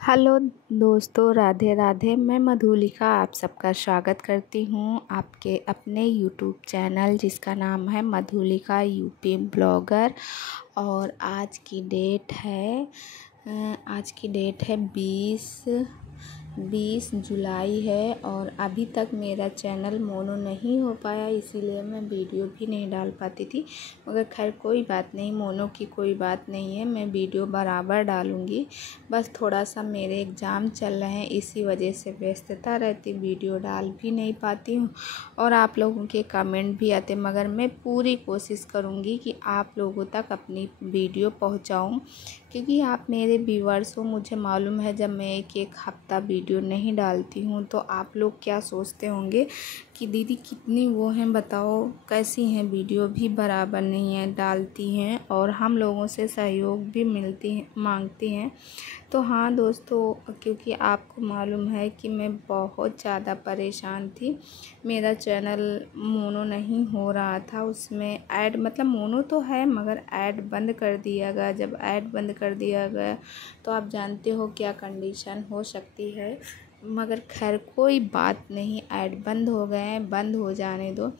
Hello दोस्तों, राधे राधे। मैं मधुलिका आप सबका स्वागत करती हूँ आपके अपने यूट्यूब चैनल जिसका नाम है मधुलिका यूपी ब्लॉगर। और आज की डेट है 20 जुलाई है और अभी तक मेरा चैनल मोनो नहीं हो पाया, इसीलिए मैं वीडियो भी नहीं डाल पाती थी। मगर खैर कोई बात नहीं, मोनो की कोई बात नहीं है, मैं वीडियो बराबर डालूँगी। बस थोड़ा सा मेरे एग्ज़ाम चल रहे हैं, इसी वजह से व्यस्तता रहती, वीडियो डाल भी नहीं पाती हूँ और आप लोगों के कमेंट भी आते, मगर मैं पूरी कोशिश करूँगी कि आप लोगों तक अपनी वीडियो पहुँचाऊँ, क्योंकि आप मेरे व्यूअर्स हो। मुझे मालूम है जब मैं एक हफ़्ता वीडियो नहीं डालती हूँ तो आप लोग क्या सोचते होंगे कि दीदी कितनी वो हैं, बताओ कैसी हैं, वीडियो भी बराबर नहीं है डालती हैं और हम लोगों से सहयोग भी मांगती हैं। तो हाँ दोस्तों, क्योंकि आपको मालूम है कि मैं बहुत ज़्यादा परेशान थी। मेरा चैनल मोनो नहीं हो रहा था, उसमें ऐड मतलब मोनो तो है मगर ऐड बंद कर दिया गया। जब ऐड बंद कर दिया गया तो आप जानते हो क्या कंडीशन हो सकती है। मगर खैर कोई बात नहीं, ऐड बंद हो गए हैं, बंद हो जाने दो।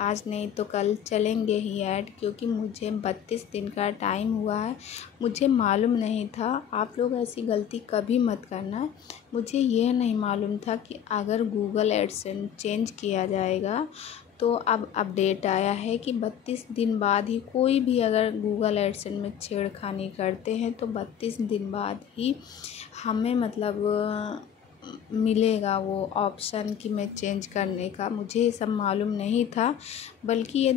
आज नहीं तो कल चलेंगे ही ऐड, क्योंकि मुझे 32 दिन का टाइम हुआ है। मुझे मालूम नहीं था, आप लोग ऐसी गलती कभी मत करना। मुझे यह नहीं मालूम था कि अगर गूगल एडसेंस चेंज किया जाएगा तो अब अपडेट आया है कि 32 दिन बाद ही कोई भी अगर गूगल एडसेंस में छेड़खानी करते हैं तो 32 दिन बाद ही हमें मतलब मिलेगा वो ऑप्शन कि मैं चेंज करने का। मुझे ये सब मालूम नहीं था, बल्कि ये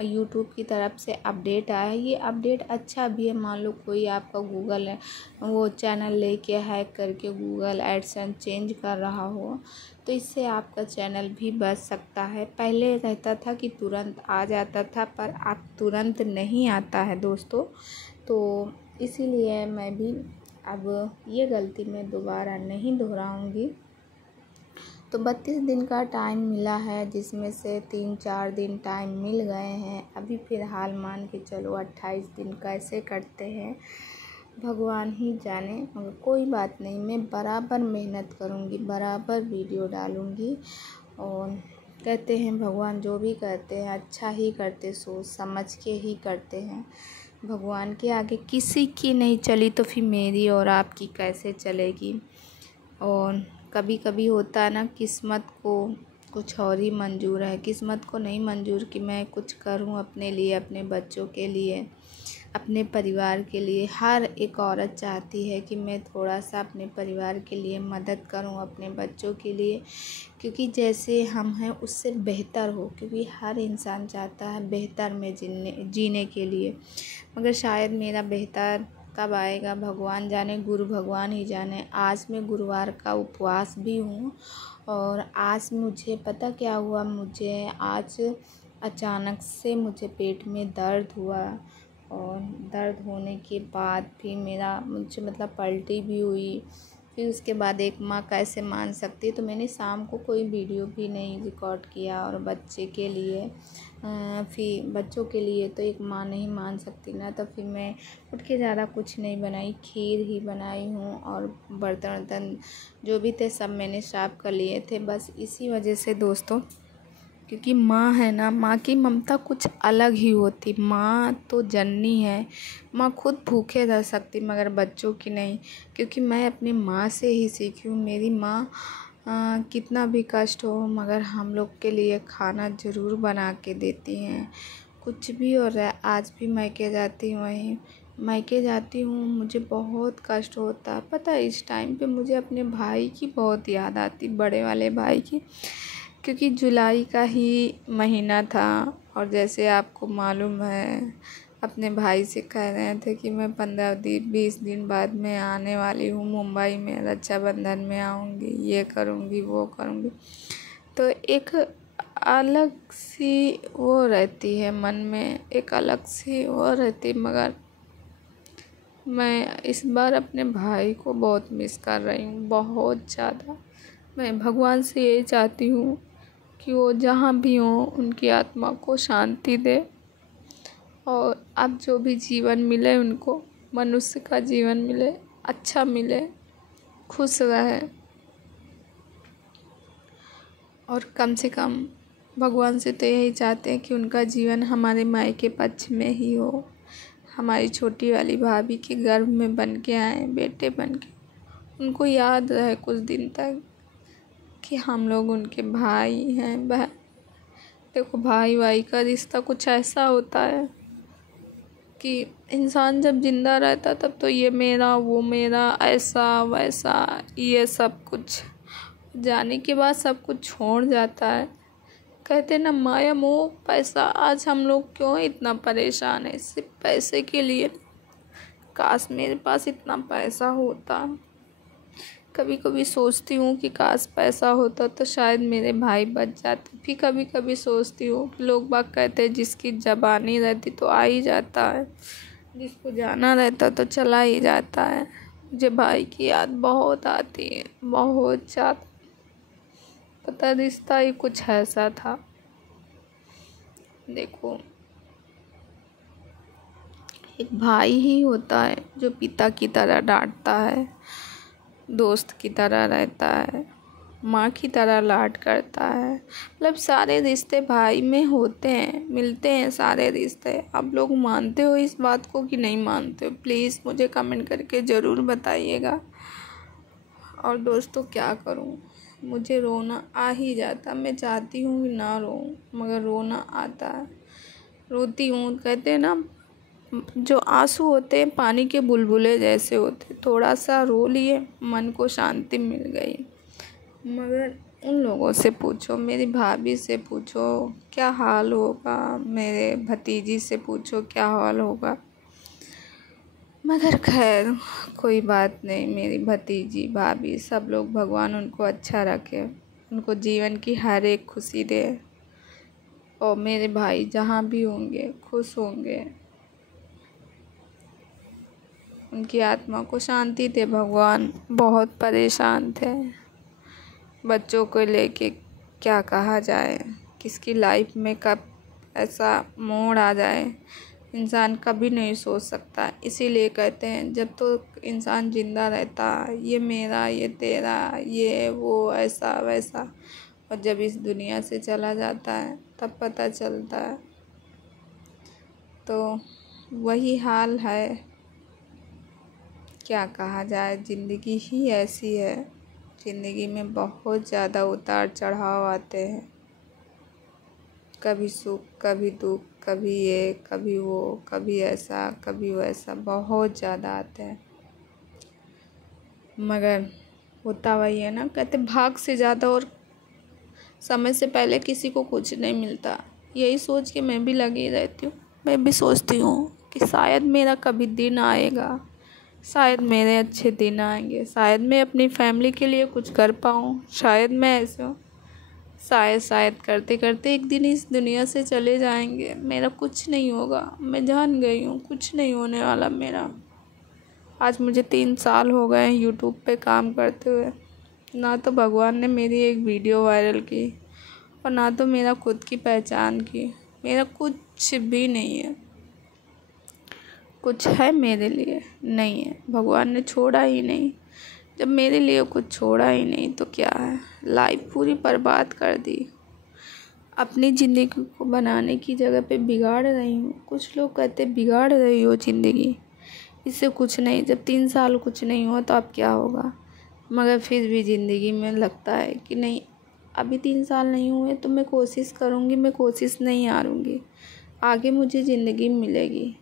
यूट्यूब की तरफ से अपडेट आया है। ये अपडेट अच्छा भी है। मान लो कोई आपका गूगल है वो चैनल लेके हैक करके गूगल एडसेंस चेंज कर रहा हो तो इससे आपका चैनल भी बच सकता है। पहले रहता था कि तुरंत आ जाता था, पर अब तुरंत नहीं आता है दोस्तों। तो इसीलिए मैं भी अब ये गलती मैं दोबारा नहीं दोहराऊंगी। तो 32 दिन का टाइम मिला है, जिसमें से 3-4 दिन टाइम मिल गए हैं। अभी फ़िलहाल मान के चलो 28 दिन कैसे कटते हैं भगवान ही जाने, मगर कोई बात नहीं, मैं बराबर मेहनत करूँगी, बराबर वीडियो डालूँगी। और कहते हैं भगवान जो भी करते हैं अच्छा ही करते, सोच समझ के ही करते हैं। भगवान के आगे किसी की नहीं चली तो फिर मेरी और आपकी कैसे चलेगी। और कभी कभी होता है ना, किस्मत को कुछ और ही मंजूर है। किस्मत को नहीं मंजूर कि मैं कुछ करूं अपने लिए, अपने बच्चों के लिए, अपने परिवार के लिए। हर एक औरत चाहती है कि मैं थोड़ा सा अपने परिवार के लिए मदद करूं, अपने बच्चों के लिए, क्योंकि जैसे हम हैं उससे बेहतर हो, क्योंकि हर इंसान चाहता है बेहतर में जीने के लिए। मगर शायद मेरा बेहतर कब आएगा भगवान जाने, गुरु भगवान ही जाने। आज मैं गुरुवार का उपवास भी हूँ और आज मुझे पता क्या हुआ, मुझे आज अचानक से मुझे पेट में दर्द हुआ और दर्द होने के बाद भी मुझे मतलब पलटी भी हुई। फिर उसके बाद एक माँ कैसे मान सकती है, तो मैंने शाम को कोई वीडियो भी नहीं रिकॉर्ड किया। और बच्चे के लिए फिर बच्चों के लिए तो एक माँ नहीं मान सकती ना, तो फिर मैं उठ के ज़्यादा कुछ नहीं बनाई, खीर ही बनाई हूँ। और बर्तन वर्तन जो भी थे सब मैंने साफ़ कर लिए थे। बस इसी वजह से दोस्तों, क्योंकि माँ है ना, माँ की ममता कुछ अलग ही होती। माँ तो जननी है, माँ खुद भूखे रह सकती मगर बच्चों की नहीं, क्योंकि मैं अपनी माँ से ही सीखी हूँ। मेरी माँ कितना भी कष्ट हो मगर हम लोग के लिए खाना ज़रूर बना के देती हैं, कुछ भी हो रहा है। आज भी मायके जाती हूँ, वहीं मायके जाती हूँ, मुझे बहुत कष्ट होता है। पता है इस टाइम पे मुझे अपने भाई की बहुत याद आती, बड़े वाले भाई की, क्योंकि जुलाई का ही महीना था। और जैसे आपको मालूम है, अपने भाई से कह रहे थे कि मैं 15-20 दिन बाद में आने वाली हूँ मुंबई में, रक्षाबंधन में आऊँगी, ये करूँगी वो करूँगी। तो एक अलग सी वो रहती है मन में, एक अलग सी वो रहती, मगर मैं इस बार अपने भाई को बहुत मिस कर रही हूँ, बहुत ज़्यादा। मैं भगवान से यही चाहती हूँ कि वो जहाँ भी हों उनकी आत्मा को शांति दे, और अब जो भी जीवन मिले उनको मनुष्य का जीवन मिले, अच्छा मिले, खुश रहे, और कम से कम भगवान से तो यही चाहते हैं कि उनका जीवन हमारे मायके पक्ष में ही हो, हमारी छोटी वाली भाभी के गर्भ में बन के आए, बेटे बन के, उनको याद रहे कुछ दिन तक कि हम लोग उनके भाई हैं, बहन। देखो, भाई भाई का रिश्ता कुछ ऐसा होता है कि इंसान जब जिंदा रहता तब तो ये मेरा वो मेरा ऐसा वैसा ये सब कुछ, जाने के बाद सब कुछ छोड़ जाता है। कहते ना, माया मोह पैसा। आज हम लोग क्यों इतना परेशान है सिर्फ पैसे के लिए। काश मेरे पास इतना पैसा होता। कभी कभी सोचती हूँ कि काश पैसा होता तो शायद मेरे भाई बच जाते। फिर कभी कभी सोचती हूँ कि लोग बाग कहते हैं जिसकी ज़बानी रहती तो आ ही जाता है, जिसको जाना रहता तो चला ही जाता है। मुझे भाई की याद बहुत आती है, बहुत ज़्यादा। पता, रिश्ता ही कुछ ऐसा था। देखो, एक भाई ही होता है जो पिता की तरह डांटता है, दोस्त की तरह रहता है, माँ की तरह लाड करता है। मतलब सारे रिश्ते भाई में होते हैं, मिलते हैं सारे रिश्ते। आप लोग मानते हो इस बात को कि नहीं मानते हो? प्लीज़ मुझे कमेंट करके ज़रूर बताइएगा। और दोस्तों, क्या करूँ, मुझे रोना आ ही जाता। मैं चाहती हूँ कि ना रोऊँ, मगर रोना आता है, रोती हूँ। कहते हैं ना, जो आंसू होते हैं पानी के बुलबुले जैसे होते, थोड़ा सा रो लिए मन को शांति मिल गई। मगर उन लोगों से पूछो, मेरी भाभी से पूछो क्या हाल होगा, मेरे भतीजी से पूछो क्या हाल होगा। मगर खैर कोई बात नहीं, मेरी भतीजी भाभी सब लोग, भगवान उनको अच्छा रखे, उनको जीवन की हर एक खुशी दे, और मेरे भाई जहाँ भी होंगे खुश होंगे, उनकी आत्मा को शांति दे भगवान। बहुत परेशान थे बच्चों को लेके, क्या कहा जाए, किसकी लाइफ में कब ऐसा मोड़ आ जाए इंसान कभी नहीं सोच सकता। इसीलिए कहते हैं जब तो इंसान जिंदा रहता ये मेरा ये तेरा ये वो ऐसा वैसा, और जब इस दुनिया से चला जाता है तब पता चलता है। तो वही हाल है, क्या कहा जाए, ज़िंदगी ही ऐसी है। ज़िंदगी में बहुत ज़्यादा उतार चढ़ाव आते हैं, कभी सुख कभी दुख, कभी ये कभी वो, कभी ऐसा कभी वैसा, बहुत ज़्यादा आते हैं। मगर होता वही है ना, कहते भाग से ज़्यादा और समय से पहले किसी को कुछ नहीं मिलता। यही सोच के मैं भी लगी रहती हूँ। मैं भी सोचती हूँ कि शायद मेरा कभी दिन आएगा, शायद मेरे अच्छे दिन आएंगे, शायद मैं अपनी फैमिली के लिए कुछ कर पाऊँ, शायद मैं ऐसे हूँ। शायद करते करते एक दिन इस दुनिया से चले जाएंगे, मेरा कुछ नहीं होगा। मैं जान गई हूँ कुछ नहीं होने वाला मेरा। आज मुझे 3 साल हो गए हैं यूट्यूब पे काम करते हुए। ना तो भगवान ने मेरी एक वीडियो वायरल की और ना तो मेरा खुद की पहचान की। मेरा कुछ भी नहीं है। कुछ है मेरे लिए? नहीं है। भगवान ने छोड़ा ही नहीं। जब मेरे लिए कुछ छोड़ा ही नहीं तो क्या है, लाइफ पूरी बर्बाद कर दी। अपनी ज़िंदगी को बनाने की जगह पे बिगाड़ रही हूँ। कुछ लोग कहते बिगाड़ रही हो ज़िंदगी, इससे कुछ नहीं। जब 3 साल कुछ नहीं हुआ तो अब क्या होगा। मगर फिर भी ज़िंदगी में लगता है कि नहीं, अभी 3 साल नहीं हुए तो मैं कोशिश करूँगी, मैं कोशिश नहीं हारूँगी। आगे मुझे ज़िंदगी मिलेगी,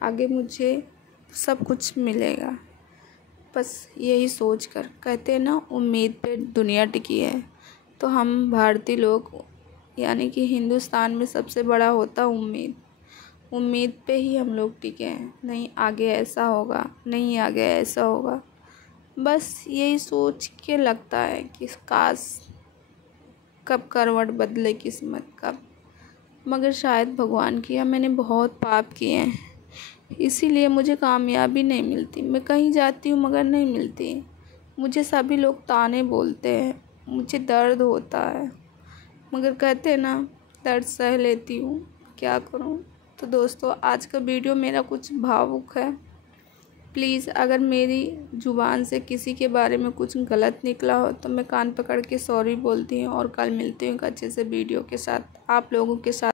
आगे मुझे सब कुछ मिलेगा। बस यही सोच कर, कहते हैं ना, उम्मीद पे दुनिया टिकी है। तो हम भारतीय लोग, यानी कि हिंदुस्तान में सबसे बड़ा होता उम्मीद। उम्मीद पे ही हम लोग टिके हैं। नहीं आगे ऐसा होगा, नहीं आगे ऐसा होगा। बस यही सोच के लगता है कि काश कब करवट बदले किस्मत कब। मगर शायद भगवान किया, मैंने बहुत पाप किए हैं, इसीलिए मुझे कामयाबी नहीं मिलती। मैं कहीं जाती हूँ मगर नहीं मिलती। मुझे सभी लोग ताने बोलते हैं, मुझे दर्द होता है, मगर कहते हैं ना, दर्द सह लेती हूँ, क्या करूँ। तो दोस्तों, आज का वीडियो मेरा कुछ भावुक है, प्लीज़ अगर मेरी ज़ुबान से किसी के बारे में कुछ गलत निकला हो तो मैं कान पकड़ के सॉरी बोलती हूँ और कल मिलती हूँ एक अच्छे से वीडियो के साथ आप लोगों के साथ।